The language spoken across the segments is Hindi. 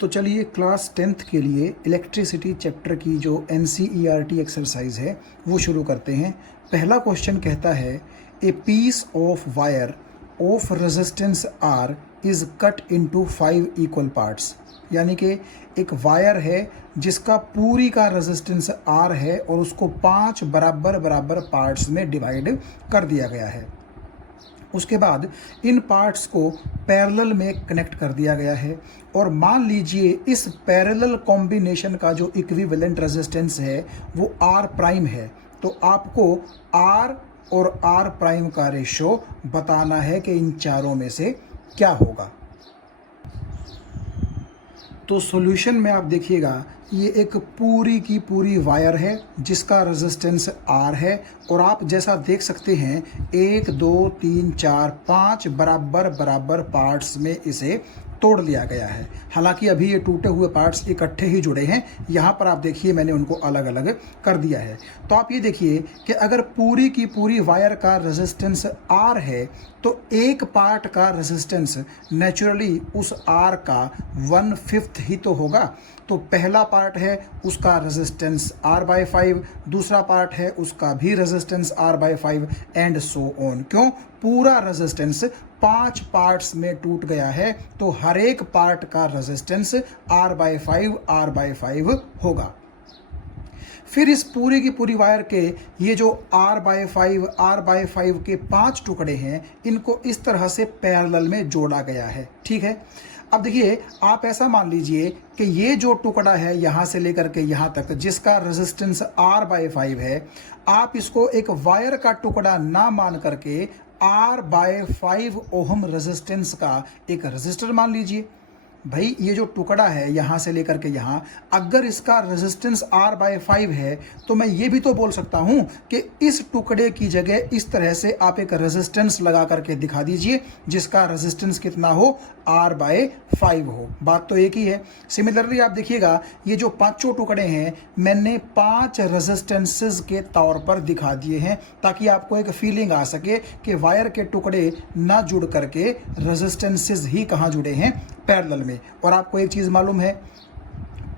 तो चलिए क्लास 10th के लिए इलेक्ट्रिसिटी चैप्टर की जो NCERT एक्सरसाइज है वो शुरू करते हैं। पहला क्वेश्चन कहता है a piece of wire of resistance R is cut into 5 equal parts. यानी कि एक वायर है जिसका पूरी का रेजिस्टेंस R है और उसको 5 बराबर बराबर पार्ट्स में डिवाइड कर दिया गया है। उसके बाद इन पार्ट्स को पैरेलल में कनेक्ट कर दिया गया है और मान लीजिए इस पैरेलल कॉम्बिनेशन का जो इक्विवेलेंट रेजिस्टेंस है वो R प्राइम है। तो आपको R और R प्राइम का रेशो बताना है कि इन चारों में से क्या होगा। तो सॉल्यूशन में आप देखिएगा ये एक पूरी की पूरी वायर है जिसका रेजिस्टेंस R है और आप जैसा देख सकते हैं 1 2 3 4 5 बराबर बराबर पार्ट्स में इसे तोड़ लिया गया है। हालांकि अभी ये टूटे हुए पार्ट्स इकट्ठे ही जुड़े हैं। यहाँ पर आप देखिए मैंने उनको अलग अलग कर दिया है। तो आप ये देखिए कि अगर पूरी की पूरी वायर का रेजिस्टेंस R है तो एक पार्ट का रेजिस्टेंस नेचुरली उस R का 1/5 ही तो होगा। तो पहला पार्ट है उसका रेजिस्टेंस R/5, दूसरा पार्ट है उसका भी resistance R/5 and so on. क्यों? पूरा रेजिस्टेंस 5 पार्ट्स में टूट गया है तो हर एक पार्ट का रेजिस्टेंस R/5 होगा। फिर इस पूरी की पूरी वायर के ये जो R/5 के 5 टुकड़े हैं इनको इस तरह से पैरेलल में जोड़ा गया है। ठीक है, अब देखिए आप ऐसा मान लीजिए कि ये जो टुकड़ा है यहाँ से लेकर के यहाँ तक जिसका रेजिस्टेंस R/5 है, आप इसको एक वायर का टुकड़ा ना मान करके R/5 ओहम रेजिस्टेंस का एक रेजिस्टर मान लीजिए। भाई ये जो टुकड़ा है यहाँ से लेकर के यहाँ, अगर इसका रेजिस्टेंस R/5 है तो मैं ये भी तो बोल सकता हूँ कि इस टुकड़े की जगह इस तरह से आप एक रेजिस्टेंस लगा करके दिखा दीजिए जिसका रेजिस्टेंस कितना हो, R/5 हो। बात तो एक ही है। सिमिलरली आप देखिएगा ये जो पांचों टुकड़े हैं मैंने 5 रेजिस्टेंसेस के तौर पर दिखा दिए हैं ताकि आपको एक फीलिंग आ सके कि वायर के टुकड़े ना जुड़ करके रेजिस्टेंसेस ही कहाँ जुड़े हैं, पैरेलल में। और आपको एक चीज मालूम है,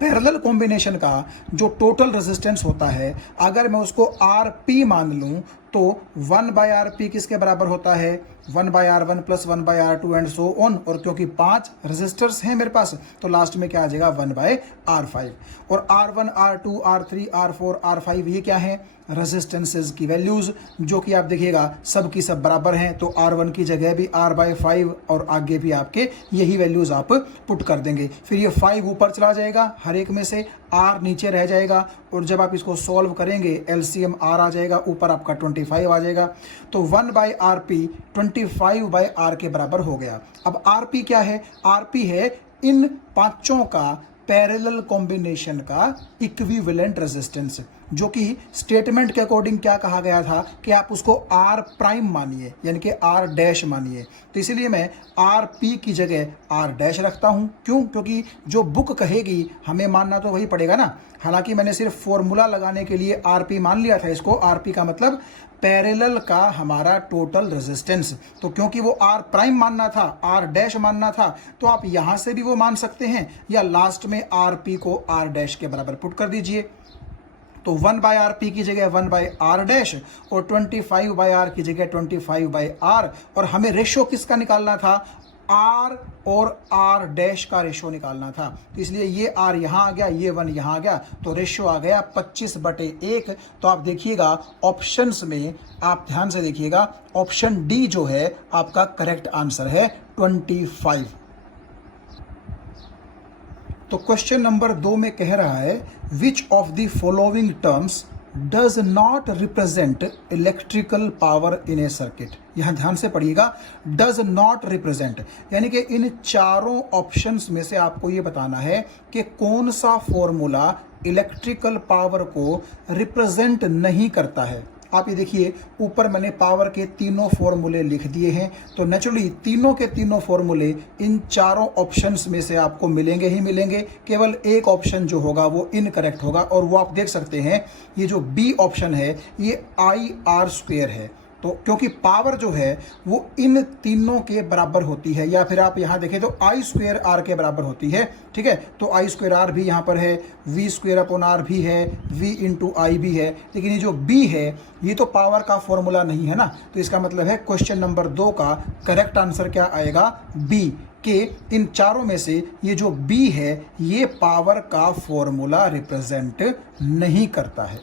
पैरेलल कॉम्बिनेशन का जो टोटल रेजिस्टेंस होता है अगर मैं उसको RP मान लूं तो 1/RP किसके बराबर होता है, 1/R1 + 1/R2 and so on. और क्योंकि 5 रेजिस्टर्स हैं मेरे पास तो लास्ट में क्या आ जाएगा, 1/R5। और R1 R2 R3 R4 R5 ये क्या है, रेजिस्टेंसेस की वैल्यूज जो कि आप देखिएगा सब की सब बराबर हैं। तो R1 की जगह भी R/5 और आगे भी आपके यही वैल्यूज आप पुट कर देंगे। फिर ये 5 ऊपर चला जाएगा हर एक में से, R नीचे रह जाएगा और जब आप इसको सॉल्व करेंगे LCM R आ जाएगा, ऊपर आपका 25 आ जाएगा। तो 1/RP 25/R के बराबर हो गया। अब RP क्या है, RP है इन पांचों का पैरेलल कॉम्बिनेशन का इक्विवेलेंट रेजिस्टेंस, जो कि स्टेटमेंट के अकॉर्डिंग क्या कहा गया था कि आप उसको R प्राइम मानिए यानी कि R डैश मानिए। तो इसीलिए मैं RP की जगह R डैश रखता हूं। क्यों? क्योंकि जो बुक कहेगी हमें मानना तो वही पड़ेगा ना। हालांकि मैंने सिर्फ फॉर्मूला लगाने के लिए RP मान लिया था इसको। RP का मतलब पैरेलल का हमारा टोटल रेजिस्टेंस। तो क्योंकि वो R प्राइम मानना था, R डैश मानना था, तो आप यहां से भी वो मान सकते हैं या लास्ट में RP को R डैश के बराबर पुट कर दीजिए। तो 1/RP की जगह 1/R डैश और 25/R की जगह 25/R। और हमें रेशो किसका निकालना था, R और R डैश का रेशो निकालना था। तो इसलिए ये R यहाँ आ गया, ये 1 यहाँ आ गया, तो रेशो आ गया 25/1। तो आप देखिएगा ऑप्शंस में, आप ध्यान से देखिएगा, ऑप्शन डी जो है आपका करेक्ट आंसर है 25। तो क्वेश्चन नंबर 2 में कह रहा है which of the following terms does not represent electrical power in A circuit. यहां ध्यान से पढ़िएगा, डज नॉट रिप्रेजेंट यानी कि इन चारों ऑप्शंस में से आपको यह बताना है कि कौन सा फॉर्मूला इलेक्ट्रिकल पावर को रिप्रेजेंट नहीं करता है। आप ये देखिए ऊपर मैंने पावर के तीनों फॉर्मूले लिख दिए हैं। तो नेचुरली तीनों के तीनों फॉर्मूले इन चारों ऑप्शंस में से आपको मिलेंगे ही मिलेंगे। केवल एक ऑप्शन जो होगा वो इनकरेक्ट होगा और वो आप देख सकते हैं, ये जो बी ऑप्शन है ये IR² है। तो क्योंकि पावर जो है वो इन तीनों के बराबर होती है, या फिर आप यहाँ देखें तो आई स्क्वायर आर के बराबर होती है। ठीक है, तो आई स्क्वायर आर भी यहाँ पर है, वी स्क्वायर अपॉन आर भी है, वी इंटू आई भी है, लेकिन ये जो बी है ये तो पावर का फॉर्मूला नहीं है ना। तो इसका मतलब है क्वेश्चन नंबर 2 का करेक्ट आंसर क्या आएगा, बी, के इन चारों में से ये जो बी है ये पावर का फॉर्मूला रिप्रेजेंट नहीं करता है।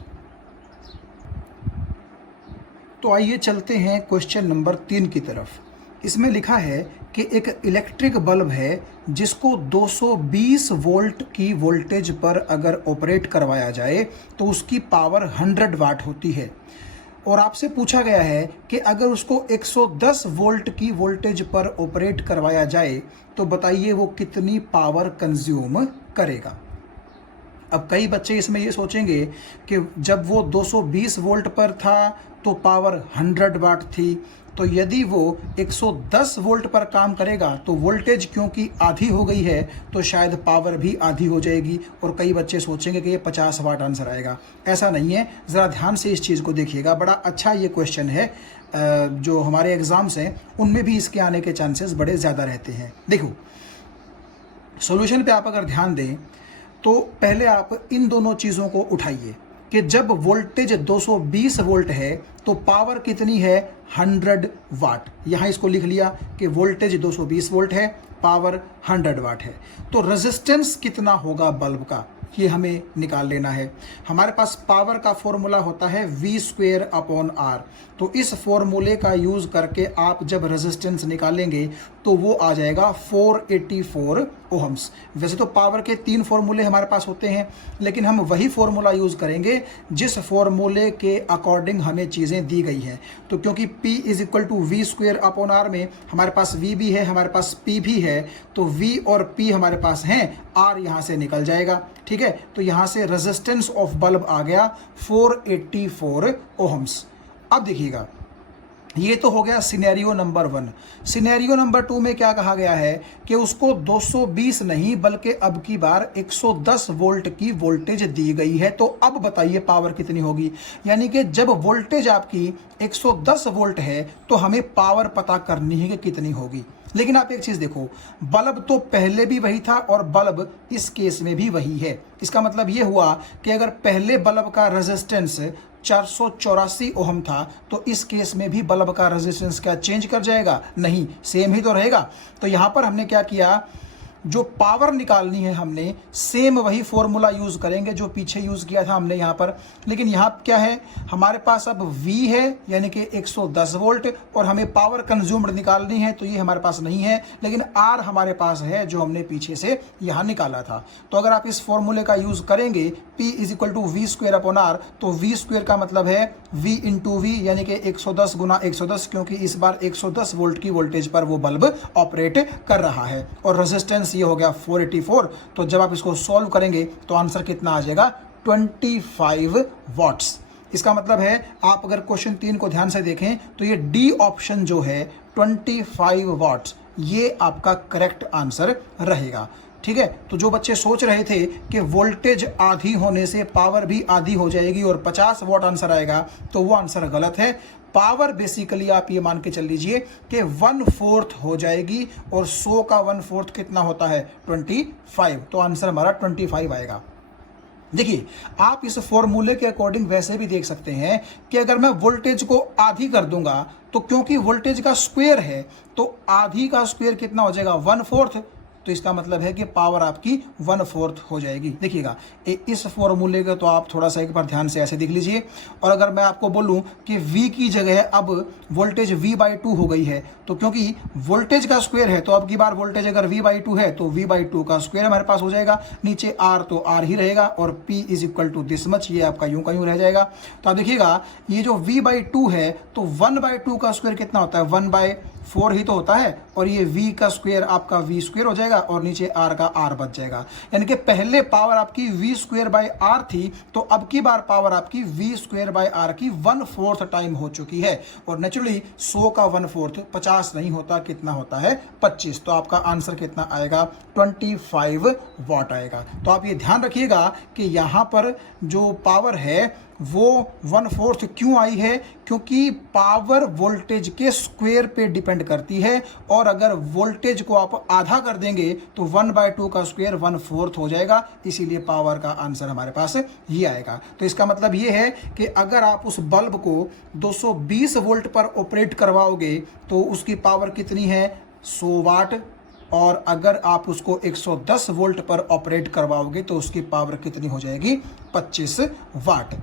तो आइए चलते हैं क्वेश्चन नंबर 3 की तरफ। इसमें लिखा है कि एक इलेक्ट्रिक बल्ब है जिसको 220 वोल्ट की वोल्टेज पर अगर ऑपरेट करवाया जाए तो उसकी पावर 100 वाट होती है, और आपसे पूछा गया है कि अगर उसको 110 वोल्ट की वोल्टेज पर ऑपरेट करवाया जाए तो बताइए वो कितनी पावर कंज्यूम करेगा। अब कई बच्चे इसमें ये सोचेंगे कि जब वो 220 वोल्ट पर था तो पावर 100 वाट थी, तो यदि वो 110 वोल्ट पर काम करेगा तो वोल्टेज क्योंकि आधी हो गई है तो शायद पावर भी आधी हो जाएगी, और कई बच्चे सोचेंगे कि ये 50 वाट आंसर आएगा। ऐसा नहीं है, ज़रा ध्यान से इस चीज़ को देखिएगा। बड़ा अच्छा ये क्वेश्चन है, जो हमारे एग्ज़ाम्स हैं उनमें भी इसके आने के चांसेस बड़े ज़्यादा रहते हैं। देखो सॉल्यूशन पे आप अगर ध्यान दें तो पहले आप इन दोनों चीज़ों को उठाइए कि जब वोल्टेज 220 वोल्ट है तो पावर कितनी है, 100 वाट। यहाँ इसको लिख लिया कि वोल्टेज 220 वोल्ट है, पावर 100 वाट है। तो रेजिस्टेंस कितना होगा बल्ब का, ये हमें निकाल लेना है। हमारे पास पावर का फॉर्मूला होता है वी स्क्वेयर अपॉन आर, तो इस फॉर्मूले का यूज़ करके आप जब रेजिस्टेंस निकालेंगे तो वो आ जाएगा 484 ओहम्स। वैसे तो पावर के 3 फॉर्मूले हमारे पास होते हैं, लेकिन हम वही फॉर्मूला यूज़ करेंगे जिस फॉर्मूले के अकॉर्डिंग हमें चीज़ें दी गई हैं। तो क्योंकि P is equal to V square upon R में हमारे पास V भी है, हमारे पास P भी है, तो V और P हमारे पास हैं, R यहाँ से निकल जाएगा। ठीक है, तो यहाँ से रेजिस्टेंस ऑफ बल्ब आ गया 484 ओहम्स। अब देखिएगा ये तो हो गया सिनेरियो नंबर 1। सिनेरियो नंबर 2 में क्या कहा गया है कि उसको 220 नहीं बल्कि अब की बार 110 वोल्ट की वोल्टेज दी गई है। तो अब बताइए पावर कितनी होगी, यानी कि जब वोल्टेज आपकी 110 वोल्ट है तो हमें पावर पता करनी है कि कितनी होगी। लेकिन आप एक चीज़ देखो, बल्ब तो पहले भी वही था और बल्ब इस केस में भी वही है। इसका मतलब ये हुआ कि अगर पहले बल्ब का रेजिस्टेंस 484 ओहम था तो इस केस में भी बल्ब का रेजिस्टेंस क्या चेंज कर जाएगा, नहीं, सेम ही तो रहेगा। तो यहाँ पर हमने क्या किया, जो पावर निकालनी है हमने सेम वही फॉर्मूला यूज़ करेंगे जो पीछे यूज़ किया था हमने यहाँ पर। लेकिन यहाँ क्या है, हमारे पास अब V है यानी कि 110 वोल्ट, और हमें पावर कंज्यूम्ड निकालनी है तो ये हमारे पास नहीं है, लेकिन R हमारे पास है जो हमने पीछे से यहाँ निकाला था। तो अगर आप इस फॉर्मूले का यूज़ करेंगे P is equal to V square upon R, तो वी स्क्वेयर का मतलब है V इंटू वी यानी कि 110 गुना 110, क्योंकि इस बार 110 वोल्ट की वोल्टेज पर वो बल्ब ऑपरेट कर रहा है, और रेजिस्टेंस ये हो गया 484। तो जब आप इसको सॉल्व करेंगे तो आंसर कितना आ जाएगा, 25 वॉट्स। इसका मतलब है आप अगर क्वेश्चन 3 को ध्यान से देखें तो ये डी ऑप्शन जो है 25 वॉट्स, ये आपका करेक्ट आंसर रहेगा। ठीक है, तो जो बच्चे सोच रहे थे कि वोल्टेज आधी होने से पावर भी आधी हो जाएगी और 50 वॉट आंसर आएगा, तो वो आंसर गलत है। पावर बेसिकली आप ये मान के चल लीजिए कि 1/4 हो जाएगी, और 100 का 1/4 कितना होता है, 25। तो आंसर हमारा 25 आएगा। देखिए आप इस फॉर्मूले के अकॉर्डिंग वैसे भी देख सकते हैं कि अगर मैं वोल्टेज को आधी कर दूंगा तो क्योंकि वोल्टेज का स्क्वायर है तो आधी का स्क्वायर कितना हो जाएगा, 1/4। तो इसका मतलब है कि पावर आपकी 1/4 हो जाएगी। देखिएगा इस फॉर्मूले का तो आप थोड़ा सा एक बार ध्यान से ऐसे देख लीजिए, और अगर मैं आपको बोलूं कि V की जगह अब वोल्टेज V/2 हो गई है, तो क्योंकि वोल्टेज का स्क्वायर है तो अब की बार वोल्टेज अगर V/2 है तो V/2 का स्क्वायर हमारे पास हो जाएगा, नीचे R तो R ही रहेगा, और P is equal to this much, ये आपका यूं का यूं रह जाएगा। तो आप देखिएगा ये जो V/2 है तो 1/2 का स्क्वायर कितना होता है, 1/4 ही तो होता है, और ये V का स्क्वायर आपका V स्क्वायर हो जाएगा और नीचे R का R बच जाएगा। यानी कि पहले पावर आपकी V स्क्वायर बाय R थी, तो अब की बार पावर आपकी V स्क्वायर बाय R की 1/4 टाइम हो चुकी है, और नेचुरली 100 का 1/4 50 नहीं होता, कितना होता है, 25। तो आपका आंसर कितना आएगा, 25 वॉट आएगा। तो आप ये ध्यान रखिएगा कि यहाँ पर जो पावर है वो 1/4 क्यों आई है? क्योंकि पावर वोल्टेज के स्क्वायर पे डिपेंड करती है, और अगर वोल्टेज को आप आधा कर देंगे तो 1/2 का स्क्वायर 1/4 हो जाएगा, इसीलिए पावर का आंसर हमारे पास ये आएगा। तो इसका मतलब ये है कि अगर आप उस बल्ब को 220 वोल्ट पर ऑपरेट करवाओगे तो उसकी पावर कितनी है? 100 वाट। और अगर आप उसको 110 वोल्ट पर ऑपरेट करवाओगे तो उसकी पावर कितनी हो जाएगी? 25 वाट।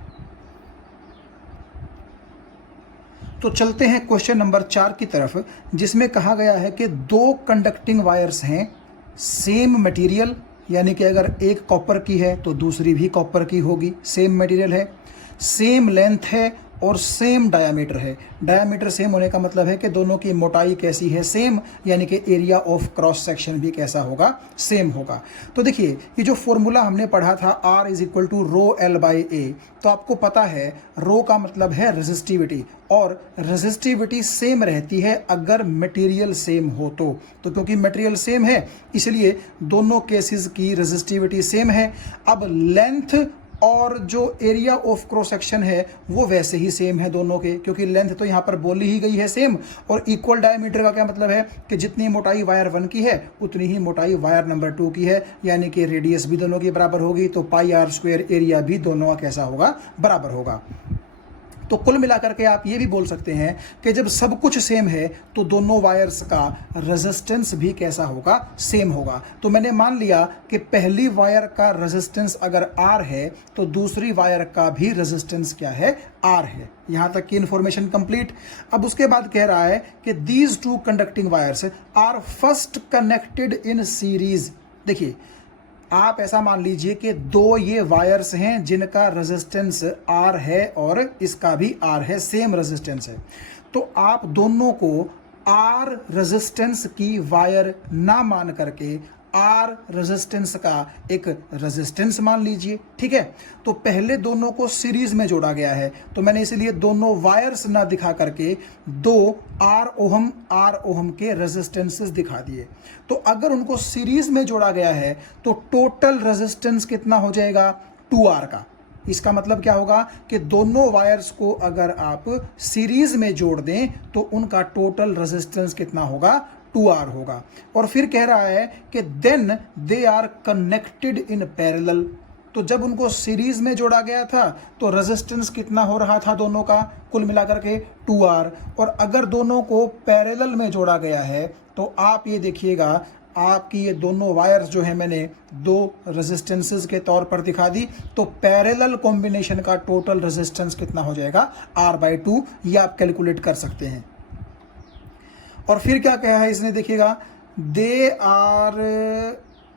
तो चलते हैं क्वेश्चन नंबर 4 की तरफ, जिसमें कहा गया है कि 2 कंडक्टिंग वायर्स हैं, सेम मटेरियल, यानी कि अगर एक कॉपर की है तो दूसरी भी कॉपर की होगी, सेम मटेरियल है, सेम लेंथ है और सेम डायामीटर है। डायामीटर सेम होने का मतलब है कि दोनों की मोटाई कैसी है? सेम, यानी कि एरिया ऑफ क्रॉस सेक्शन भी कैसा होगा? सेम होगा। तो देखिए, ये जो फॉर्मूला हमने पढ़ा था R = ρl/a, तो आपको पता है रो का मतलब है रेजिस्टिविटी, और रेजिस्टिविटी सेम रहती है अगर मटेरियल सेम हो तो क्योंकि मटेरियल सेम है इसलिए दोनों केसेस की रेजिस्टिविटी सेम है। अब लेंथ और जो एरिया ऑफ क्रॉस सेक्शन है वो वैसे ही सेम है दोनों के, क्योंकि लेंथ तो यहाँ पर बोली ही गई है सेम, और इक्वल डायमीटर का क्या मतलब है कि जितनी मोटाई वायर 1 की है उतनी ही मोटाई वायर नंबर 2 की है, यानी कि रेडियस भी दोनों की बराबर होगी, तो πr² एरिया भी दोनों का कैसा होगा? बराबर होगा। तो कुल मिलाकर के आप ये भी बोल सकते हैं कि जब सब कुछ सेम है तो दोनों वायर्स का रेजिस्टेंस भी कैसा होगा? सेम होगा। तो मैंने मान लिया कि पहली वायर का रेजिस्टेंस अगर R है तो दूसरी वायर का भी रेजिस्टेंस क्या है? R है। यहां तक की इंफॉर्मेशन कंप्लीट। अब उसके बाद कह रहा है कि these 2 conducting wires are first connected in series. देखिए, आप ऐसा मान लीजिए कि 2 ये वायर्स हैं जिनका रेजिस्टेंस R है और इसका भी R है, सेम रेजिस्टेंस है। तो आप दोनों को R रेजिस्टेंस की वायर ना मान करके R रेजिस्टेंस का एक रेजिस्टेंस मान लीजिए, ठीक है। तो पहले दोनों को सीरीज में जोड़ा गया है, तो मैंने इसलिए दोनों वायर्स ना दिखा करके 2 R ओहम के रेजिस्टेंसेस दिखा दिए। तो अगर उनको सीरीज में जोड़ा गया है तो टोटल रेजिस्टेंस कितना हो जाएगा? 2R का। इसका मतलब क्या होगा कि दोनों वायर्स को अगर आप सीरीज में जोड़ दें तो उनका टोटल रेजिस्टेंस कितना होगा? 2R होगा। और फिर कह रहा है कि then they are connected in parallel. तो जब उनको सीरीज में जोड़ा गया था तो रेजिस्टेंस कितना हो रहा था दोनों का? कुल मिलाकर के 2R। और अगर दोनों को पैरेलल में जोड़ा गया है तो आप ये देखिएगा, आपकी ये दोनों वायर्स जो है मैंने 2 रेजिस्टेंसेस के तौर पर दिखा दी, तो पैरेलल कॉम्बिनेशन का टोटल रेजिस्टेंस कितना हो जाएगा? R/2। ये आप कैलकुलेट कर सकते हैं। और फिर क्या कहा है इसने? देखिएगा, they are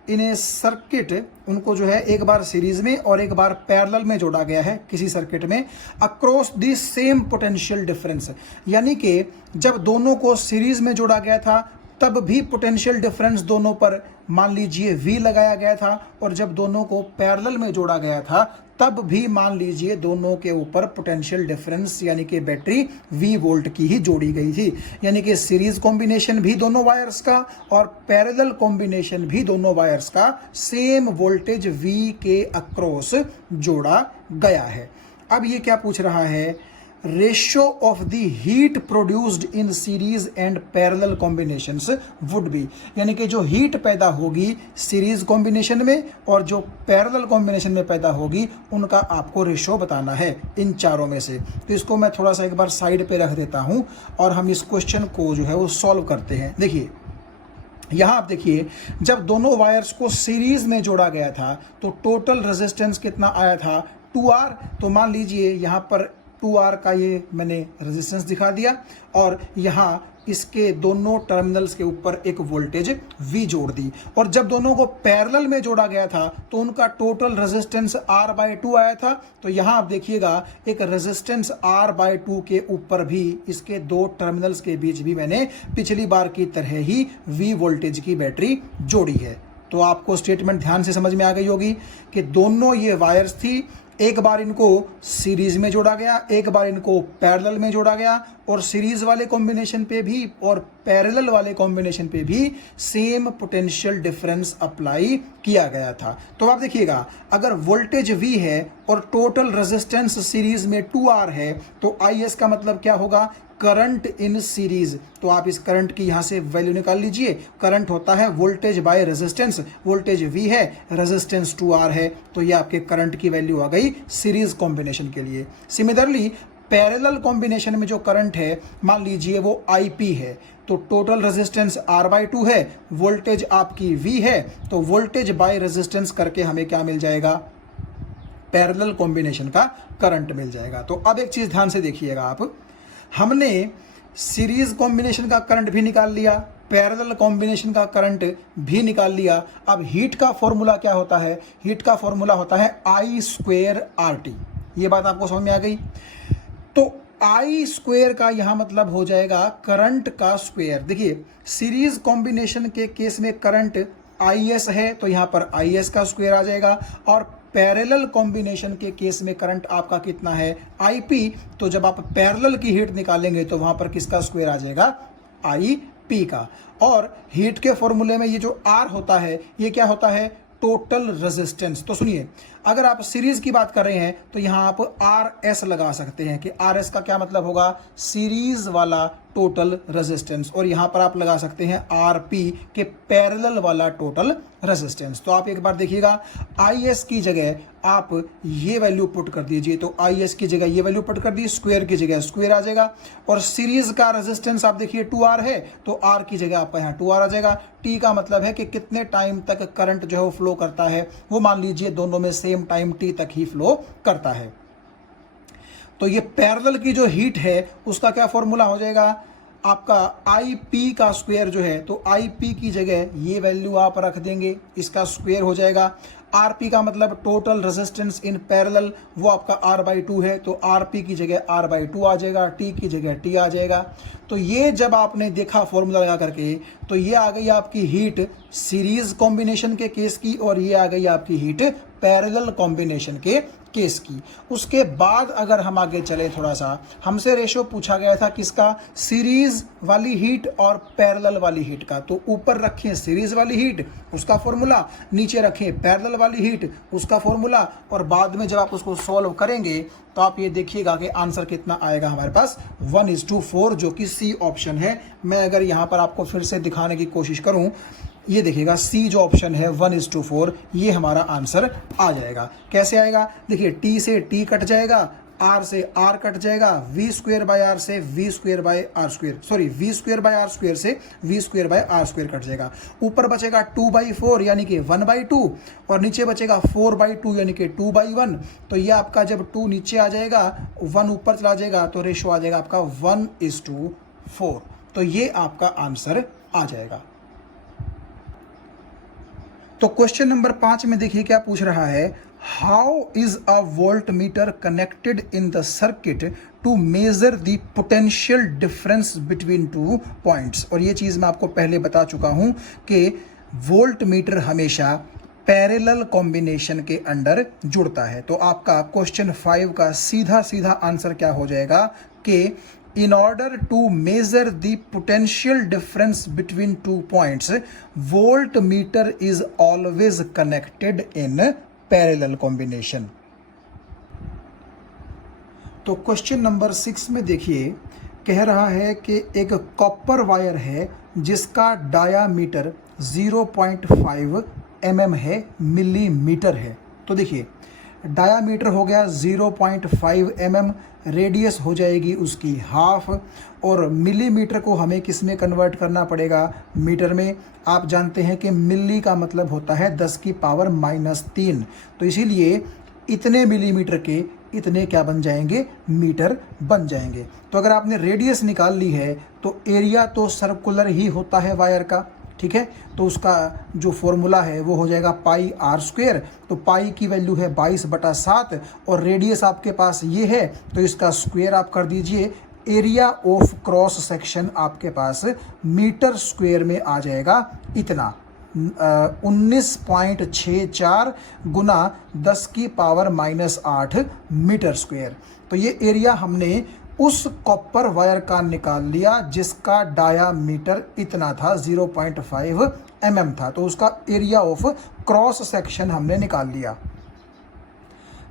in A circuit, उनको जो है एक बार सीरीज में और एक बार पैरेलल में जोड़ा गया है किसी सर्किट में, across the same potential difference. यानी कि जब दोनों को सीरीज में जोड़ा गया था तब भी पोटेंशियल डिफरेंस दोनों पर मान लीजिए V लगाया गया था, और जब दोनों को पैरेलल में जोड़ा गया था तब भी मान लीजिए दोनों के ऊपर पोटेंशियल डिफरेंस यानी कि बैटरी V वोल्ट की ही जोड़ी गई थी। यानी कि सीरीज कॉम्बिनेशन भी दोनों वायर्स का और पैरेलल कॉम्बिनेशन भी दोनों वायर्स का सेम वोल्टेज V के अक्रॉस जोड़ा गया है। अब ये क्या पूछ रहा है? Ratio of the heat produced in series and parallel combinations would be, यानी कि जो हीट पैदा होगी सीरीज कॉम्बिनेशन में और जो पैरेलल कॉम्बिनेशन में पैदा होगी उनका आपको रेशियो बताना है इन चारों में से। तो इसको मैं थोड़ा सा एक बार साइड पे रख देता हूं और हम इस क्वेश्चन को जो है वो सॉल्व करते हैं। देखिए, यहाँ आप देखिए, जब दोनों वायर्स को सीरीज में जोड़ा गया था तो टोटल रेजिस्टेंस कितना आया था? 2R। तो मान लीजिए यहाँ पर 2R का ये मैंने रेजिस्टेंस दिखा दिया, और यहाँ इसके दोनों टर्मिनल्स के ऊपर एक वोल्टेज V जोड़ दी। और जब दोनों को पैरेलल में जोड़ा गया था तो उनका टोटल रेजिस्टेंस R/2 आया था। तो यहाँ आप देखिएगा, एक रेजिस्टेंस R/2 के ऊपर भी इसके 2 टर्मिनल्स के बीच भी मैंने पिछली बार की तरह ही V वोल्टेज की बैटरी जोड़ी है। तो आपको स्टेटमेंट ध्यान से समझ में आ गई होगी कि दोनों ये वायर्स थी, एक बार इनको सीरीज में जोड़ा गया, एक बार इनको पैरेलल में जोड़ा गया, और सीरीज वाले कॉम्बिनेशन पे भी और पैरेलल वाले कॉम्बिनेशन पे भी सेम पोटेंशियल डिफरेंस अप्लाई किया गया था। तो आप देखिएगा, अगर वोल्टेज V है और टोटल रेजिस्टेंस सीरीज में 2R है, तो IS का मतलब क्या होगा, करंट इन सीरीज। तो आप इस करंट की यहां से वैल्यू निकाल लीजिए। करंट होता है voltage by resistance, voltage V है, रेजिस्टेंस 2R है, तो ये आपके करंट की वैल्यू आ गई सीरीज कॉम्बिनेशन के लिए। सिमिलरली पैरेलल कॉम्बिनेशन में जो करंट है, मान लीजिए वो IP है, तो टोटल रेजिस्टेंस R/2 है, वोल्टेज आपकी V है, तो वोल्टेज बाय रेजिस्टेंस करके हमें क्या मिल जाएगा, पैरेलल कॉम्बिनेशन का करंट मिल जाएगा। तो अब एक चीज ध्यान से देखिएगा आप, हमने सीरीज कॉम्बिनेशन का करंट भी निकाल लिया, पैरेलल कॉम्बिनेशन का करंट भी निकाल लिया। अब हीट का फॉर्मूला क्या होता है, हीट का फॉर्मूला होता है I²RT। ये बात आपको समझ में आ गई। तो I² का यहां मतलब हो जाएगा करंट का स्क्वायर। देखिए सीरीज कॉम्बिनेशन के केस में करंट IS है, तो यहां पर IS का स्क्वायर आ जाएगा, और पैरेलल कॉम्बिनेशन के केस में करंट आपका कितना है, IP। तो जब आप पैरेलल की हीट निकालेंगे तो वहां पर किसका स्क्वायर आ जाएगा, IP का। और हीट के फॉर्मूले में ये जो R होता है, ये क्या होता है, टोटल रेजिस्टेंस। तो सुनिए, अगर आप सीरीज की बात कर रहे हैं तो यहां आप RS लगा सकते हैं कि RS का क्या मतलब होगा, सीरीज वाला टोटल रेजिस्टेंस, और यहां पर आप लगा सकते हैं RP के पैरेलल वाला टोटल रेजिस्टेंस। तो आप एक बार देखिएगा, IS की जगह आप ये वैल्यू पुट कर दीजिए, तो IS की जगह ये वैल्यू पुट कर दी, स्क्वायर की जगह स्क्वायर आ जाएगा, और सीरीज का रेजिस्टेंस आप देखिए 2R है, तो R की जगह आपका यहाँ 2R आ जाएगा। T का मतलब है कि कितने टाइम तक करंट जो है वो फ्लो करता है, वो मान लीजिए दोनों में सेम टाइम T तक ही फ्लो करता है। तो ये पैरेलल की जो हीट है उसका क्या फॉर्मूला हो जाएगा, आपका IP का स्क्वायर जो है, तो IP की जगह ये वैल्यू आप रख देंगे, इसका स्क्वायर हो जाएगा। RP का मतलब टोटल रेजिस्टेंस इन पैरेलल, वो आपका R/2 है, तो RP की जगह R/2 आ जाएगा, T की जगह T आ जाएगा। तो ये जब आपने देखा फॉर्मूला लगा करके, तो ये आ गई आपकी हीट सीरीज कॉम्बिनेशन के केस की, और ये आ गई आपकी हीट पैरेलल कॉम्बिनेशन के केस की। उसके बाद अगर हम आगे चले थोड़ा सा, हमसे रेशो पूछा गया था किसका, सीरीज वाली हीट और पैरेलल वाली हीट का। तो ऊपर रखें सीरीज वाली हीट, उसका फॉर्मूला, नीचे रखें पैरेलल वाली हीट, उसका फॉर्मूला, और बाद में जब आप उसको सॉल्व करेंगे तो आप ये देखिएगा कि आंसर कितना आएगा हमारे पास, 1:4, जो कि C ऑप्शन है। मैं अगर यहाँ पर आपको फिर से दिखाने की कोशिश करूँ, ये देखिएगा C जो ऑप्शन है 1:4, ये हमारा आंसर आ जाएगा। कैसे आएगा, देखिए T से T कट जाएगा, R से R कट जाएगा, V²/R से V²/R², सॉरी V²/R² से V²/R² कट जाएगा। ऊपर बचेगा 2/4 यानी कि 1/2, और नीचे बचेगा 4/2 यानी कि 2/1। तो ये आपका जब 2 नीचे आ जाएगा, 1 ऊपर चला जाएगा, तो रेशो आ जाएगा आपका 1:4। तो ये आपका आंसर आ जाएगा। तो क्वेश्चन नंबर 5 में देखिए क्या पूछ रहा है, how is a volt meter connected in the circuit to measure the potential difference between 2 points. और ये चीज़ मैं आपको पहले बता चुका हूं कि वोल्ट मीटर हमेशा पैरेलल कॉम्बिनेशन के अंडर जुड़ता है। तो आपका क्वेश्चन 5 का सीधा सीधा आंसर क्या हो जाएगा कि in order to measure the potential difference between 2 points, voltmeter is always connected in parallel combination। तो क्वेश्चन नंबर 6 में देखिए, कह रहा है कि एक कॉपर वायर है जिसका डायामीटर 0.5 mm है, मिलीमीटर है। तो देखिए डायामीटर हो गया 0.5 mm, रेडियस हो जाएगी उसकी हाफ, और मिलीमीटर को हमें किस में कन्वर्ट करना पड़ेगा, मीटर में। आप जानते हैं कि मिली का मतलब होता है 10⁻³ तो इसीलिए इतने मिलीमीटर के इतने क्या बन जाएंगे, मीटर बन जाएंगे। तो अगर आपने रेडियस निकाल ली है तो एरिया तो सर्कुलर ही होता है वायर का, ठीक है। तो उसका जो फॉर्मूला है वो हो जाएगा πr²। तो पाई की वैल्यू है 22/7, और रेडियस आपके पास ये है, तो इसका स्क्वायर आप कर दीजिए। एरिया ऑफ क्रॉस सेक्शन आपके पास मीटर स्क्वायर में आ जाएगा इतना। 19.64 गुना 10⁻⁻8 मीटर स्क्वायर। तो ये एरिया हमने उस कॉपर वायर का निकाल लिया जिसका डायामीटर इतना था, 0.5 mm था। तो उसका एरिया ऑफ क्रॉस सेक्शन हमने निकाल लिया।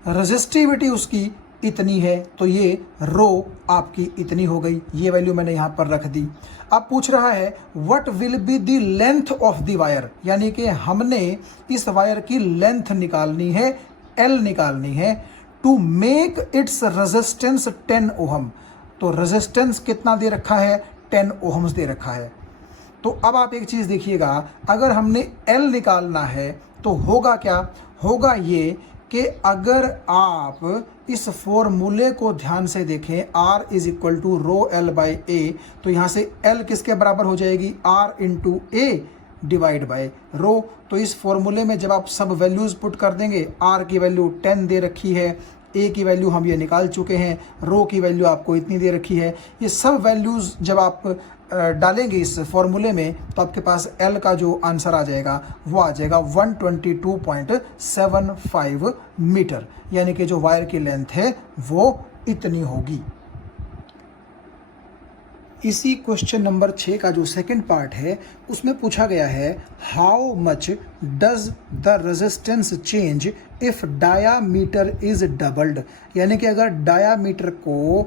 रेजिस्टिविटी उसकी इतनी है, तो ये रो आपकी इतनी हो गई। ये वैल्यू मैंने यहाँ पर रख दी। अब पूछ रहा है what will be the length of the wire, यानी कि हमने इस वायर की लेंथ निकालनी है, L निकालनी है, to make its resistance 10 ohm. तो रेजिस्टेंस कितना दे रखा है, 10 ओहम्स दे रखा है। तो अब आप एक चीज़ देखिएगा, अगर हमने L निकालना है तो होगा क्या, होगा ये कि अगर आप इस फॉर्मूले को ध्यान से देखें, R is equal to rho L by A, तो यहाँ से L किसके बराबर हो जाएगी, R into A divide by rho. तो इस फॉर्मूले में जब आप सब वैल्यूज़ पुट कर देंगे, R की वैल्यू 10 दे रखी है, ए की वैल्यू हम ये निकाल चुके हैं, रो की वैल्यू आपको इतनी दे रखी है। ये सब वैल्यूज़ जब आप डालेंगे इस फॉर्मूले में तो आपके पास L का जो आंसर आ जाएगा वो आ जाएगा 122.75 मीटर, यानी कि जो वायर की लेंथ है वो इतनी होगी। इसी क्वेश्चन नंबर 6 का जो सेकंड पार्ट है उसमें पूछा गया है how much does the resistance change if diameter is doubled, यानी कि अगर डायामीटर को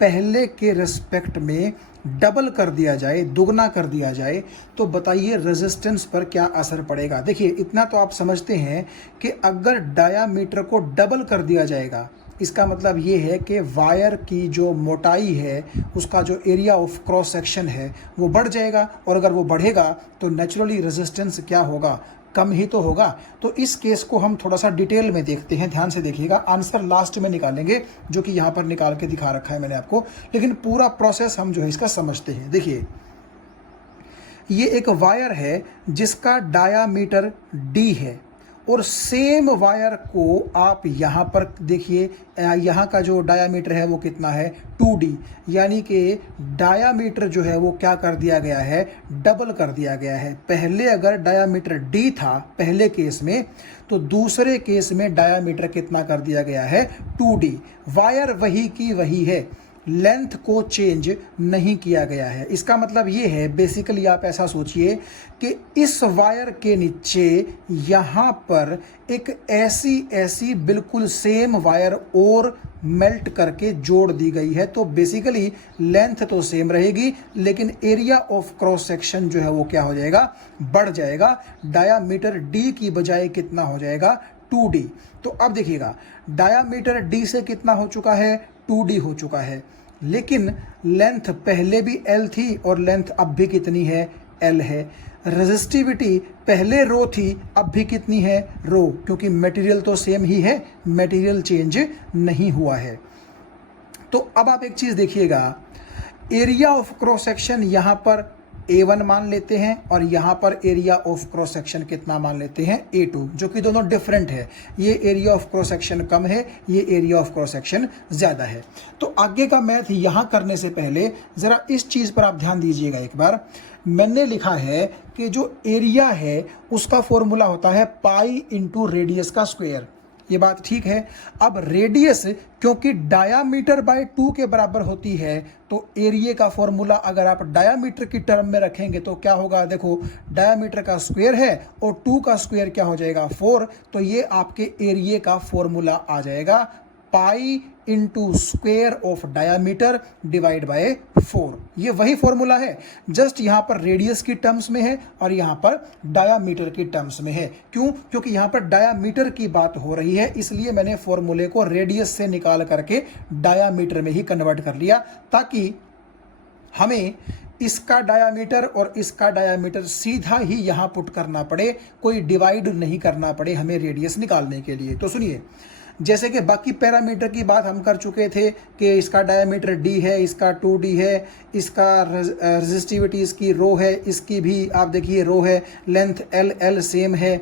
पहले के रेस्पेक्ट में डबल कर दिया जाए, दुगना कर दिया जाए, तो बताइए रेजिस्टेंस पर क्या असर पड़ेगा। देखिए इतना तो आप समझते हैं कि अगर डायामीटर को डबल कर दिया जाएगा, इसका मतलब ये है कि वायर की जो मोटाई है, उसका जो एरिया ऑफ क्रॉस सेक्शन है वो बढ़ जाएगा, और अगर वो बढ़ेगा तो नेचुरली रेजिस्टेंस क्या होगा, कम ही तो होगा। तो इस केस को हम थोड़ा सा डिटेल में देखते हैं, ध्यान से देखिएगा। आंसर लास्ट में निकालेंगे, जो कि यहाँ पर निकाल के दिखा रखा है मैंने आपको, लेकिन पूरा प्रोसेस हम जो है इसका समझते हैं। देखिए ये एक वायर है जिसका डायामीटर D है, और सेम वायर को आप यहाँ पर देखिए, यहाँ का जो डायामीटर है वो कितना है, 2D, यानी कि डायामीटर जो है वो क्या कर दिया गया है, डबल कर दिया गया है। पहले अगर डायामीटर D था पहले केस में, तो दूसरे केस में डायामीटर कितना कर दिया गया है, 2D। वायर वही की वही है, लेंथ को चेंज नहीं किया गया है। इसका मतलब ये है, बेसिकली आप ऐसा सोचिए कि इस वायर के नीचे यहाँ पर एक ऐसी बिल्कुल सेम वायर और मेल्ट करके जोड़ दी गई है। तो बेसिकली लेंथ तो सेम रहेगी, लेकिन एरिया ऑफ क्रॉस सेक्शन जो है वो क्या हो जाएगा, बढ़ जाएगा। डायामीटर D की बजाय कितना हो जाएगा, 2D। तो अब देखिएगा डायामीटर D से कितना हो चुका है, 2D हो चुका है, लेकिन लेंथ पहले भी L थी और लेंथ अब भी कितनी है, L है। रेजिस्टिविटी पहले रो थी, अब भी कितनी है, रो, क्योंकि मटेरियल तो सेम ही है, मटेरियल चेंज नहीं हुआ है। तो अब आप एक चीज़ देखिएगा, एरिया ऑफ क्रॉस सेक्शन यहाँ पर A1 मान लेते हैं, और यहाँ पर एरिया ऑफ क्रॉस सेक्शन कितना मान लेते हैं, A2, जो कि दोनों डिफरेंट है। ये एरिया ऑफ क्रॉस सेक्शन कम है, ये एरिया ऑफ क्रॉस सेक्शन ज़्यादा है। तो आगे का मैथ यहाँ करने से पहले ज़रा इस चीज़ पर आप ध्यान दीजिएगा एक बार। मैंने लिखा है कि जो एरिया है उसका फॉर्मूला होता है पाई इंटू रेडियस का स्क्वायर। ये बात ठीक है। अब रेडियस क्योंकि डायामीटर बाय 2 के बराबर होती है, तो एरिया का फॉर्मूला अगर आप डायामीटर की टर्म में रखेंगे तो क्या होगा, देखो डायामीटर का स्क्वायर है और 2 का स्क्वायर क्या हो जाएगा, 4। तो ये आपके एरिया का फॉर्मूला आ जाएगा pi into square of diameter divide by 4। ये वही फॉर्मूला है, जस्ट यहाँ पर रेडियस की टर्म्स में है और यहाँ पर डायामीटर की टर्म्स में है। क्यों? क्योंकि यहाँ पर डायामीटर की बात हो रही है, इसलिए मैंने फॉर्मूले को रेडियस से निकाल करके डायामीटर में ही कन्वर्ट कर लिया, ताकि हमें इसका डायामीटर और इसका डायामीटर सीधा ही यहाँ पुट करना पड़े, कोई डिवाइड नहीं करना पड़े हमें रेडियस निकालने के लिए। तो सुनिए, जैसे कि बाकी पैरामीटर की बात हम कर चुके थे कि इसका डायमीटर D है, इसका 2D है, इसका रेजिस्टिविटी इसकी रो है, इसकी भी आप देखिए रो है, लेंथ L सेम है।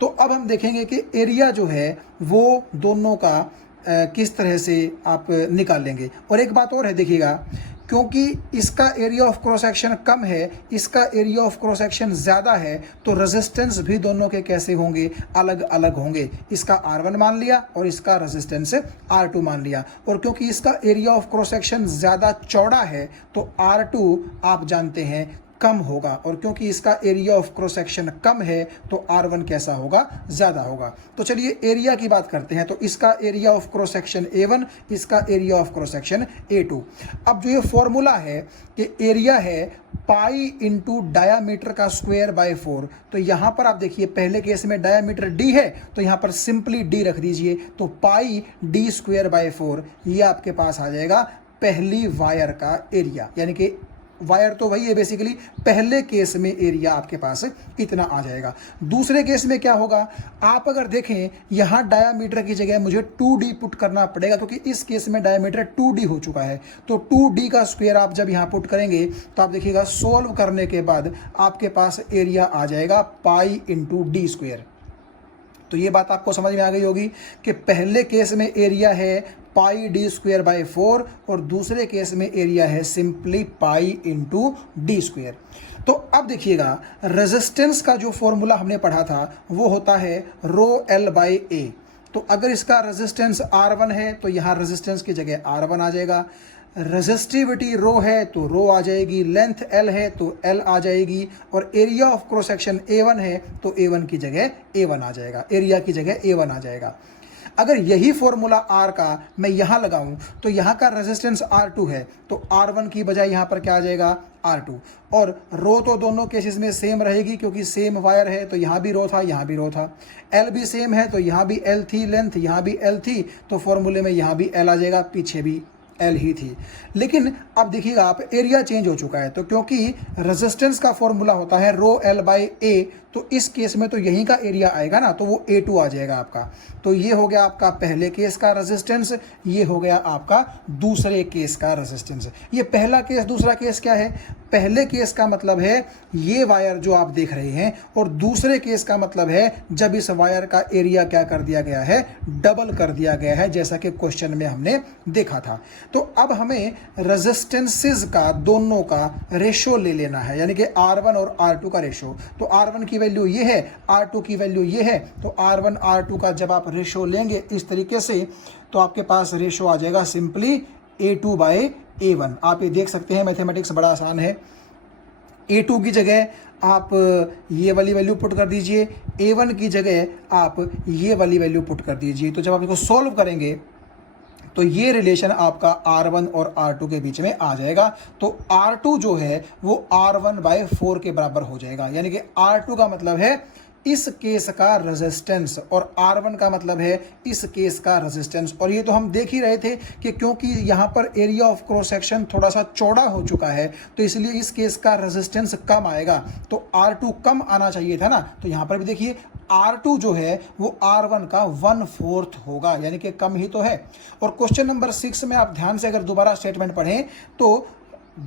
तो अब हम देखेंगे कि एरिया जो है वो दोनों का किस तरह से आप निकालेंगे। और एक बात और है, देखिएगा क्योंकि इसका एरिया ऑफ क्रॉस सेक्शन कम है, इसका एरिया ऑफ क्रॉस सेक्शन ज़्यादा है, तो रेजिस्टेंस भी दोनों के कैसे होंगे, अलग अलग होंगे। इसका R1 मान लिया और इसका रेजिस्टेंस R2 मान लिया, और क्योंकि इसका एरिया ऑफ क्रॉस सेक्शन ज़्यादा चौड़ा है तो R2 आप जानते हैं कम होगा, और क्योंकि इसका एरिया ऑफ क्रॉस सेक्शन कम है तो R1 कैसा होगा, ज़्यादा होगा। तो चलिए एरिया की बात करते हैं। तो इसका area of cross section A1, इसका area of cross section A2। अब जो ये फॉर्मूला है कि एरिया है पाई इंटू डायामीटर का स्क्वायर बाय 4, तो यहाँ पर आप देखिए पहले केस में डायामीटर D है तो यहाँ पर सिंपली D रख दीजिए, तो पाई D स्क्वायर बाय 4 ये आपके पास आ जाएगा पहली वायर का एरिया, यानी कि वायर तो वही है बेसिकली, पहले केस में एरिया आपके पास इतना आ जाएगा। दूसरे केस में क्या होगा, आप अगर देखें यहाँ डायामीटर की जगह मुझे 2D पुट करना पड़ेगा, क्योंकि इस केस में डायामीटर 2D हो चुका है। तो 2D का स्क्वायर आप जब यहाँ पुट करेंगे तो आप देखिएगा सोल्व करने के बाद आपके पास एरिया आ जाएगा पाई इंटू D स्क्वायर। तो ये बात आपको समझ में आ गई होगी कि पहले केस में एरिया है पाई D स्क्वायर बाय 4 और दूसरे केस में एरिया है simply pi into D square. तो अब देखिएगा रेजिस्टेंस का जो फॉर्मूला हमने पढ़ा था वो होता है रो L बाय A। तो अगर इसका रेजिस्टेंस R1 है तो यहाँ रेजिस्टेंस की जगह R1 आ जाएगा, रेजिस्टिविटी रो है तो रो आ जाएगी, लेंथ L है तो L आ जाएगी, और area of cross section A1 है तो A1 की जगह A1 आ जाएगा, एरिया की जगह A1 आ जाएगा। अगर यही फॉर्मूला R का मैं यहाँ लगाऊं तो यहाँ का रेजिस्टेंस R2 है तो R1 की बजाय यहाँ पर क्या आ जाएगा, R2, और रो तो दोनों केसेस में सेम रहेगी क्योंकि सेम वायर है, तो यहाँ भी रो था यहाँ भी रो था। L भी सेम है तो यहाँ भी L थी लेंथ, यहाँ भी L थी, तो फॉर्मूले में यहाँ भी L आ जाएगा, पीछे भी L ही थी। लेकिन अब देखिएगा आप एरिया चेंज हो चुका है, तो क्योंकि रेजिस्टेंस का फॉर्मूला होता है रो L बाय A, तो इस केस में तो यहीं का एरिया आएगा ना, तो वो A2 आ जाएगा आपका। तो ये हो गया आपका पहले केस का रेजिस्टेंस, ये हो गया आपका दूसरे केस का रेजिस्टेंस। ये पहला केस, दूसरा केस क्या है, पहले केस का मतलब है ये वायर जो आप देख रहे हैं, और दूसरे केस का मतलब है जब इस वायर का एरिया क्या कर दिया गया है, डबल कर दिया गया है, जैसा कि क्वेश्चन में हमने देखा था। तो अब हमें रेजिस्टेंसेस का दोनों का रेशो ले लेना है, यानी कि R1 और R2 का रेशो। तो R1 की वैल्यू ये है, R2 की वैल्यू ये है, तो R1 R2 का जब आप रेशो लेंगे इस तरीके से तो आपके पास रेशो आ जाएगा सिंपली A2 बाय A1। आप ये देख सकते हैं, मैथमेटिक्स बड़ा आसान है। A2 की जगह आप ये वाली वैल्यू पुट कर दीजिए, A1 की जगह आप ये वाली वैल्यू पुट कर दीजिए। तो जब आप इसको सॉल्व करेंगे तो ये रिलेशन आपका R1 और R2 के बीच में आ जाएगा। तो R2 जो है वो R1 बाय 4 के बराबर हो जाएगा, यानी कि R2 का मतलब है इस केस का रेजिस्टेंस और R1 का मतलब है इस केस का रेजिस्टेंस। और ये तो हम देख ही रहे थे कि क्योंकि यहाँ पर एरिया ऑफ क्रॉस सेक्शन थोड़ा सा चौड़ा हो चुका है तो इसलिए इस केस का रेजिस्टेंस कम आएगा, तो R2 कम आना चाहिए था ना। तो यहाँ पर भी देखिए R2 जो है वो R1 का 1/4 होगा, यानी कि कम ही तो है। और क्वेश्चन नंबर 6 में आप ध्यान से अगर दोबारा स्टेटमेंट पढ़ें तो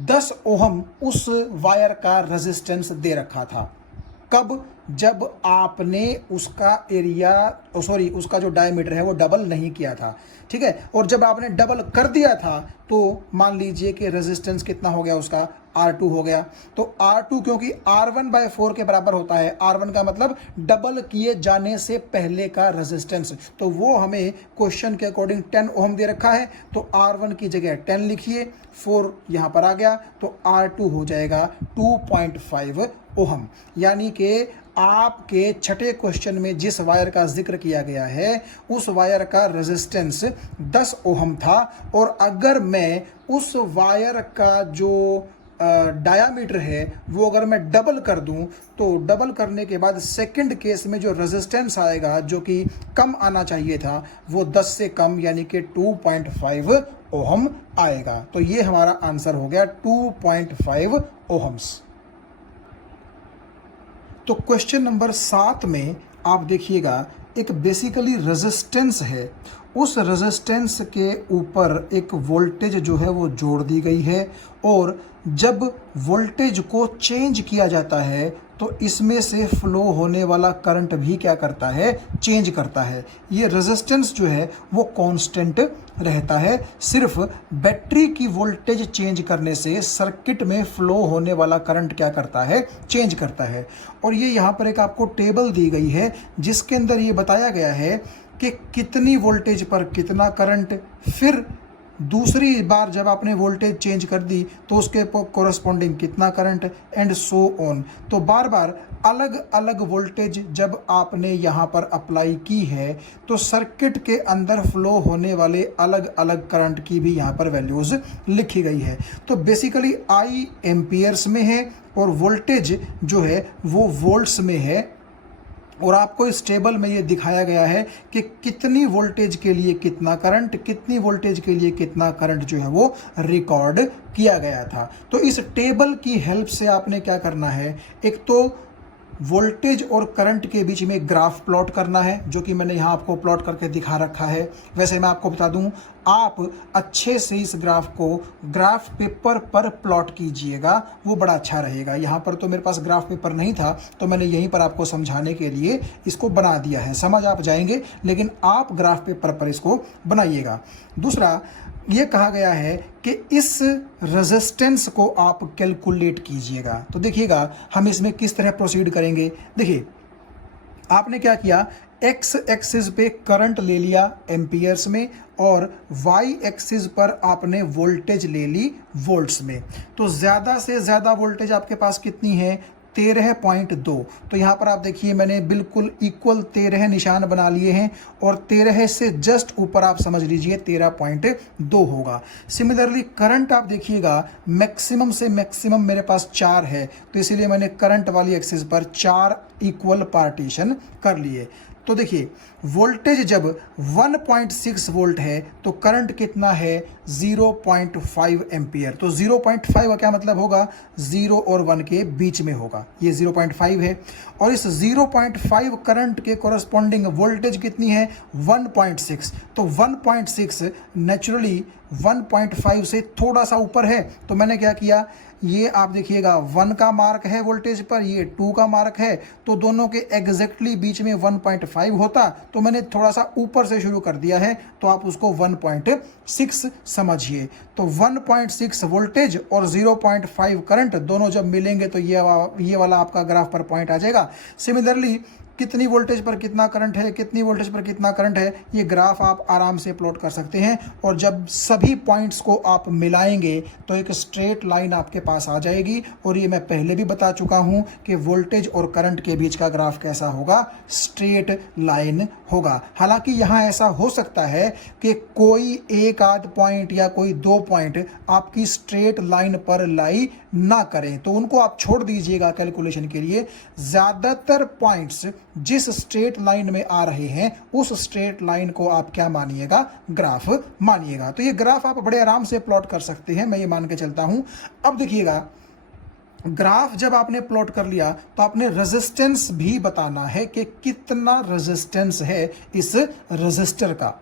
10 ओहम उस वायर का रेजिस्टेंस दे रखा था। कब, जब आपने उसका एरिया उसका जो डायमीटर है वो डबल नहीं किया था, ठीक है। और जब आपने डबल कर दिया था तो मान लीजिए कि रेजिस्टेंस कितना हो गया उसका, R2 हो गया। तो R2 क्योंकि R1 बाय 4 के बराबर होता है, R1 का मतलब डबल किए जाने से पहले का रेजिस्टेंस, तो वो हमें क्वेश्चन के अकॉर्डिंग 10 ओम दे रखा है, तो R1 की जगह 10 लिखिए, 4 यहाँ पर आ गया, तो R2 हो जाएगा 2.5 ओहम। यानी कि आपके छठे क्वेश्चन में जिस वायर का जिक्र किया गया है उस वायर का रेजिस्टेंस 10 ओहम था, और अगर मैं उस वायर का जो डायामीटर है वो अगर मैं डबल कर दूं तो डबल करने के बाद सेकंड केस में जो रेजिस्टेंस आएगा जो कि कम आना चाहिए था वो 10 से कम यानी कि 2.5 ओहम आएगा। तो ये हमारा आंसर हो गया 2.5 ओहम्स। तो क्वेश्चन नंबर 7 में आप देखिएगा एक बेसिकली रेजिस्टेंस है, उस रेजिस्टेंस के ऊपर एक वोल्टेज जो है वो जोड़ दी गई है, और जब वोल्टेज को चेंज किया जाता है तो इसमें से फ्लो होने वाला करंट भी क्या करता है, चेंज करता है। ये रेजिस्टेंस जो है वो कांस्टेंट रहता है। सिर्फ बैटरी की वोल्टेज चेंज करने से सर्किट में फ्लो होने वाला करंट क्या करता है, चेंज करता है। और ये यहाँ पर एक आपको टेबल दी गई है जिसके अंदर ये बताया गया है कि कितनी वोल्टेज पर कितना करंट, फिर दूसरी बार जब आपने वोल्टेज चेंज कर दी तो उसके कोरस्पॉन्डिंग कितना करंट, एंड सो ऑन। तो बार बार अलग अलग वोल्टेज जब आपने यहाँ पर अप्लाई की है तो सर्किट के अंदर फ्लो होने वाले अलग अलग करंट की भी यहाँ पर वैल्यूज़ लिखी गई है। तो बेसिकली आई एम्पियर्स में है और वोल्टेज जो है वो वोल्ट्स में है। और आपको इस टेबल में ये दिखाया गया है कि कितनी वोल्टेज के लिए कितना करंट, कितनी वोल्टेज के लिए कितना करंट जो है वो रिकॉर्ड किया गया था। तो इस टेबल की हेल्प से आपने क्या करना है, एक तो वोल्टेज और करंट के बीच में ग्राफ प्लॉट करना है, जो कि मैंने यहाँ आपको प्लॉट करके दिखा रखा है। वैसे मैं आपको बता दूँ, आप अच्छे से इस ग्राफ को ग्राफ पेपर पर प्लॉट कीजिएगा, वो बड़ा अच्छा रहेगा। यहाँ पर तो मेरे पास ग्राफ पेपर नहीं था तो मैंने यहीं पर आपको समझाने के लिए इसको बना दिया है, समझ आप जाएंगे, लेकिन आप ग्राफ पेपर पर इसको बनाइएगा। दूसरा ये कहा गया है कि इस रेजिस्टेंस को आप कैलकुलेट कीजिएगा। तो देखिएगा हम इसमें किस तरह प्रोसीड करेंगे। देखिए आपने क्या किया, एक्स एक्सिस पे करंट ले लिया एम्पियर्स में और वाई एक्सिस पर आपने वोल्टेज ले ली वोल्ट्स में। तो ज़्यादा से ज़्यादा वोल्टेज आपके पास कितनी है, 13.2। तो यहाँ पर आप देखिए मैंने बिल्कुल इक्वल 13 निशान बना लिए हैं और 13 से जस्ट ऊपर आप समझ लीजिए 13.2 होगा। सिमिलरली करंट आप देखिएगा मैक्सिमम से मैक्सिमम मेरे पास 4 है, तो इसीलिए मैंने करंट वाली एक्सिस पर 4 इक्वल पार्टीशन कर लिए। तो देखिए वोल्टेज जब 1.6 वोल्ट है तो करंट कितना है, 0.5 एम्पियर। तो 0.5 का क्या मतलब होगा, 0 और 1 के बीच में होगा, ये 0.5 है। और इस 0.5 करंट के कोरस्पॉन्डिंग वोल्टेज कितनी है, 1.6। तो 1.6 नेचुरली 1.5 से थोड़ा सा ऊपर है, तो मैंने क्या किया, ये आप देखिएगा 1 का मार्क है वोल्टेज पर, ये 2 का मार्क है, तो दोनों के एग्जैक्टली बीच में 1.5 होता, तो मैंने थोड़ा सा ऊपर से शुरू कर दिया है, तो आप उसको 1.6 समझिए। तो 1.6 वोल्टेज और 0.5 करंट दोनों जब मिलेंगे तो ये वाला आपका ग्राफ पर पॉइंट आ जाएगा। सिमिलरली कितनी वोल्टेज पर कितना करंट है, कितनी वोल्टेज पर कितना करंट है, ये ग्राफ आप आराम से प्लॉट कर सकते हैं। और जब सभी पॉइंट्स को आप मिलाएंगे तो एक स्ट्रेट लाइन आपके पास आ जाएगी। और ये मैं पहले भी बता चुका हूं कि वोल्टेज और करंट के बीच का ग्राफ कैसा होगा, स्ट्रेट लाइन होगा। हालांकि यहाँ ऐसा हो सकता है कि कोई एक आध पॉइंट या कोई 2 पॉइंट आपकी स्ट्रेट लाइन पर लाई ना करें, तो उनको आप छोड़ दीजिएगा कैलकुलेशन के लिए। ज़्यादातर पॉइंट्स जिस स्ट्रेट लाइन में आ रहे हैं उस स्ट्रेट लाइन को आप क्या मानिएगा, ग्राफ मानिएगा। तो ये ग्राफ आप बड़े आराम से प्लॉट कर सकते हैं, मैं ये मान के चलता हूं। अब देखिएगा ग्राफ जब आपने प्लॉट कर लिया तो आपने रेजिस्टेंस भी बताना है कि कितना रेजिस्टेंस है इस रेजिस्टर का।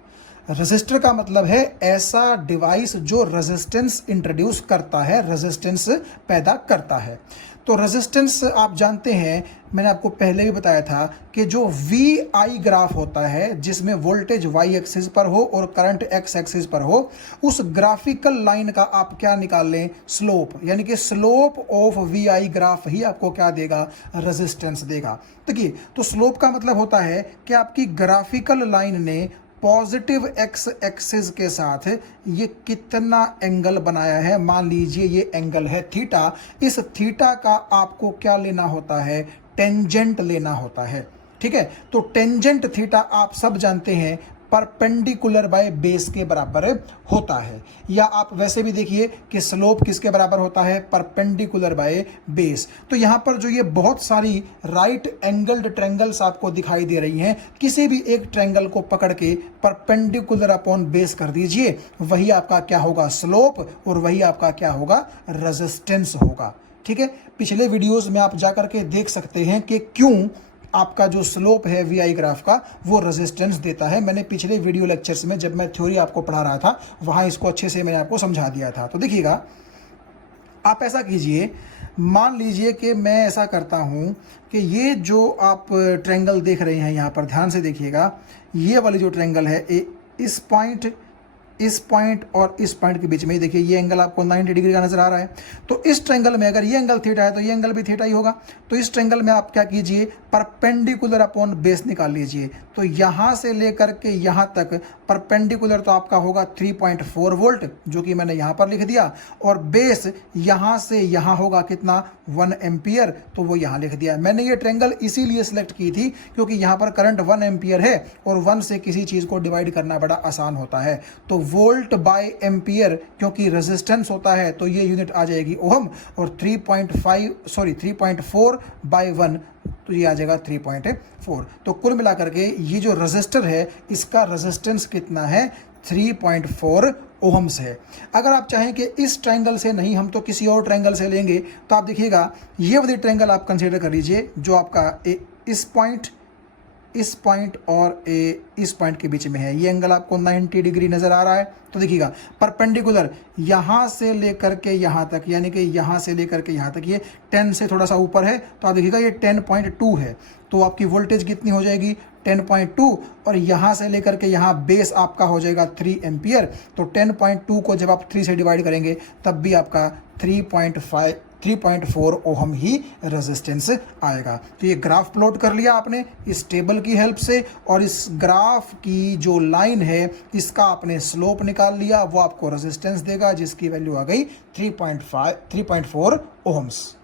रेजिस्टर का मतलब है ऐसा डिवाइस जो रेजिस्टेंस इंट्रोड्यूस करता है, रेजिस्टेंस पैदा करता है। तो रेजिस्टेंस आप जानते हैं, मैंने आपको पहले भी बताया था कि जो वी आई ग्राफ होता है जिसमें वोल्टेज वाई एक्सिस पर हो और करंट एक्स एक्सिस पर हो, उस ग्राफिकल लाइन का आप क्या निकाल लें, स्लोप, यानी कि slope of V I graph ही आपको क्या देगा, रेजिस्टेंस देगा। देखिए तो स्लोप का मतलब होता है कि आपकी ग्राफिकल लाइन ने पॉजिटिव एक्स एक्सिस के साथ ये कितना एंगल बनाया है। मान लीजिए ये एंगल है थीटा, इस थीटा का आपको क्या लेना होता है, टेंजेंट लेना होता है। ठीक है, तो टेंजेंट थीटा आप सब जानते हैं परपेंडिकुलर बाय बेस के बराबर होता है, या आप वैसे भी देखिए कि स्लोप किसके बराबर होता है, परपेंडिकुलर बाय बेस। तो यहां पर जो ये बहुत सारी राइट एंगल्ड ट्रायंगल्स आपको दिखाई दे रही हैं, किसी भी एक ट्रायंगल को पकड़ के परपेंडिकुलर अपॉन बेस कर दीजिए, वही आपका क्या होगा, स्लोप, और वही आपका क्या होगा, रेजिस्टेंस होगा। ठीक है, पिछले वीडियोस में आप जाकर के देख सकते हैं कि क्यों आपका जो स्लोप है वी आई ग्राफ का वो रेजिस्टेंस देता है। मैंने पिछले वीडियो लेक्चर्स में जब मैं थ्योरी आपको पढ़ा रहा था वहां इसको अच्छे से मैंने आपको समझा दिया था। तो देखिएगा आप ऐसा कीजिए, मान लीजिए कि मैं ऐसा करता हूँ कि ये जो आप ट्रायंगल देख रहे हैं यहाँ पर ध्यान से देखिएगा, ये वाली जो ट्रायंगल है इस पॉइंट और इस पॉइंट के बीच में, देखिए ये एंगल आपको 90 डिग्री का नजर आ रहा है। तो इस ट्रायंगल में अगर ये एंगल थीटा है तो ये एंगल भी थीटा ही होगा। तो इस ट्रायंगल में आप क्या कीजिए, परपेंडिकुलर अपॉन बेस निकाल लीजिए। तो यहाँ से लेकर के यहाँ तक परपेंडिकुलर तो आपका होगा 3.4 वोल्ट, जो कि मैंने यहाँ पर लिख दिया, और बेस यहाँ से यहाँ होगा कितना, 1 एम्पियर, तो वो यहाँ लिख दिया। मैंने ये ट्रायंगल इसीलिए सिलेक्ट की थी क्योंकि यहाँ पर करंट 1 एम्पियर है और 1 से किसी चीज़ को डिवाइड करना बड़ा आसान होता है। तो वोल्ट बाय एम्पियर, क्योंकि रेजिस्टेंस होता है तो ये यूनिट आ जाएगी ओहम, और 3.4 बाय 1 तो ये आ जाएगा 3.4। तो कुल मिलाकर के ये जो रजिस्टर है इसका रेजिस्टेंस कितना है, 3.4 ओहम्स है। अगर आप चाहें कि इस ट्रायंगल से नहीं, हम तो किसी और ट्रायंगल से लेंगे, तो आप देखिएगा ये वाली ट्रायंगल आप कंसीडर कर लीजिए जो आपका इस पॉइंट और इस पॉइंट के बीच में है। ये एंगल आपको 90 डिग्री नज़र आ रहा है। तो देखिएगा परपेंडिकुलर यहाँ से लेकर के यहाँ तक, यानी कि यहाँ से लेकर के यहाँ तक ये 10 से थोड़ा सा ऊपर है, तो आप देखिएगा ये 10.2 है। तो आपकी वोल्टेज कितनी हो जाएगी, 10.2, और यहाँ से लेकर के यहाँ बेस आपका हो जाएगा 3 एम्पियर। तो 10.2 को जब आप 3 से डिवाइड करेंगे तब भी आपका 3.4 ओहम ही रेजिस्टेंस आएगा। तो ये ग्राफ प्लॉट कर लिया आपने इस टेबल की हेल्प से, और इस ग्राफ की जो लाइन है इसका आपने स्लोप निकाल लिया, वो आपको रेजिस्टेंस देगा जिसकी वैल्यू आ गई 3.4 ओहम्स।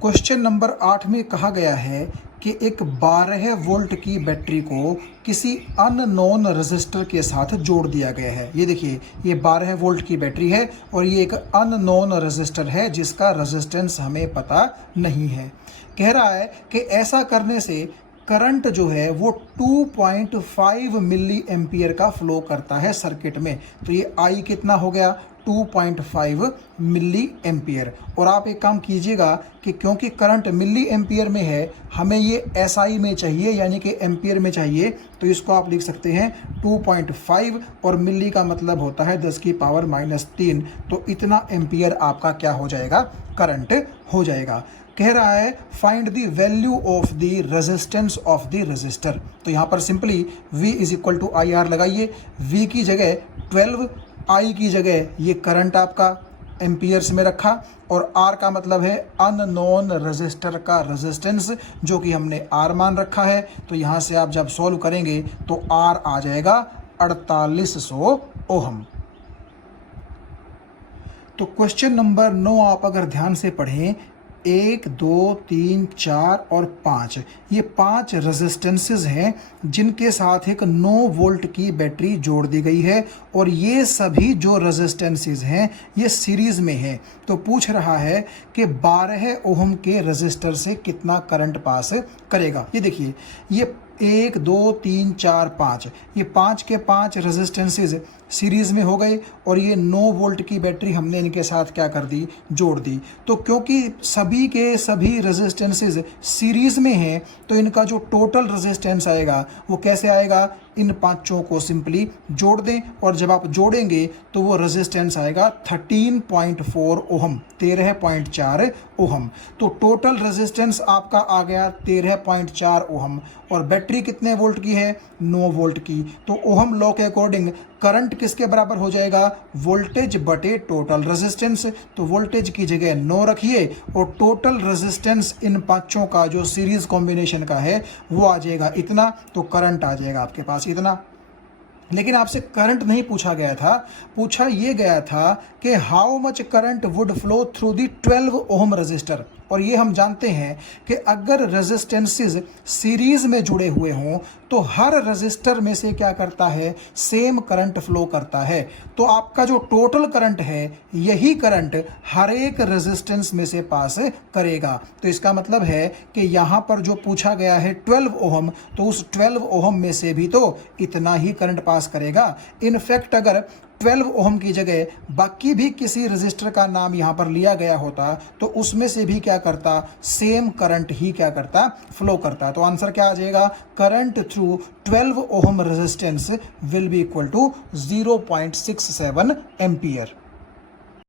क्वेश्चन नंबर 8 में कहा गया है कि एक 12 वोल्ट की बैटरी को किसी अननोन रेजिस्टर के साथ जोड़ दिया गया है। ये देखिए ये 12 वोल्ट की बैटरी है और ये एक अननोन रेजिस्टर है जिसका रेजिस्टेंस हमें पता नहीं है। कह रहा है कि ऐसा करने से करंट जो है वो 2.5 मिली एम्पियर का फ्लो करता है सर्किट में। तो ये आई कितना हो गया, 2.5 मिली एम्पियर। और आप एक काम कीजिएगा कि क्योंकि करंट मिली एम्पियर में है, हमें ये एसआई में चाहिए यानी कि एम्पियर में चाहिए, तो इसको आप लिख सकते हैं 2.5, और मिली का मतलब होता है 10 की पावर -3। तो इतना एम्पियर आपका क्या हो जाएगा, करंट हो जाएगा। कह रहा है find the value of the resistance of the resistor. तो यहाँ पर सिंपली V = IR लगाइए। V की जगह 12, I की जगह ये करंट आपका एम्पियर्स में रखा, और R का मतलब है अननोन रेजिस्टर का रेजिस्टेंस, जो कि हमने R मान रखा है। तो यहाँ से आप जब सॉल्व करेंगे तो R आ जाएगा 4800 ओहम। तो क्वेश्चन नंबर 9 आप अगर ध्यान से पढ़ें, 1, 2, 3, 4 और 5, ये 5 रेजिस्टेंसेस हैं जिनके साथ एक 9 वोल्ट की बैटरी जोड़ दी गई है, और ये सभी जो रेजिस्टेंसेस हैं ये सीरीज में हैं। तो पूछ रहा है कि 12 ओहम के रेजिस्टर से कितना करंट पास करेगा। ये देखिए ये 1, 2, 3, 4, 5, ये 5 के 5 रेजिस्टेंसेस सीरीज में हो गए, और ये 9 वोल्ट की बैटरी हमने इनके साथ क्या कर दी, जोड़ दी। तो क्योंकि सभी के सभी रेजिस्टेंसेस सीरीज में हैं, तो इनका जो टोटल रेजिस्टेंस आएगा वो कैसे आएगा, इन पांचों को सिंपली जोड़ दें, और जब आप जोड़ेंगे तो वो रेजिस्टेंस आएगा 13.4 ओहम, 13.4 ओहम। तो टोटल रेजिस्टेंस आपका आ गया 13.4 ओहम, और बैटरी कितने वोल्ट की है, 9 वोल्ट की। तो ओहम लॉ के अकॉर्डिंग करंट किसके बराबर हो जाएगा, वोल्टेज बटे टोटल रेजिस्टेंस। तो वोल्टेज की जगह 9 रखिए, और टोटल रेजिस्टेंस इन पांचों का जो सीरीज कॉम्बिनेशन का है वो आ जाएगा इतना, तो करंट आ जाएगा आपके पास इतना। लेकिन आपसे करंट नहीं पूछा गया था, पूछा ये गया था कि how much current would flow through the 12 ohm register. और ये हम जानते हैं कि अगर रेजिस्टेंसेस सीरीज में जुड़े हुए हों तो हर रजिस्टर में से क्या करता है, सेम करंट फ्लो करता है। तो आपका जो टोटल करंट है यही करंट हर एक रेजिस्टेंस में से पास करेगा। तो इसका मतलब है कि यहाँ पर जो पूछा गया है 12 ओहम, तो उस 12 ओहम में से भी तो इतना ही करंट पास करेगा। इनफैक्ट अगर 12 ओहम की जगह बाकी भी किसी रजिस्टर का नाम यहाँ पर लिया गया होता तो उसमें से भी क्या करता, सेम करंट ही क्या करता, फ्लो करता। तो आंसर क्या आ जाएगा, current through 12 ohm resistance will be equal to 0.67 ampere.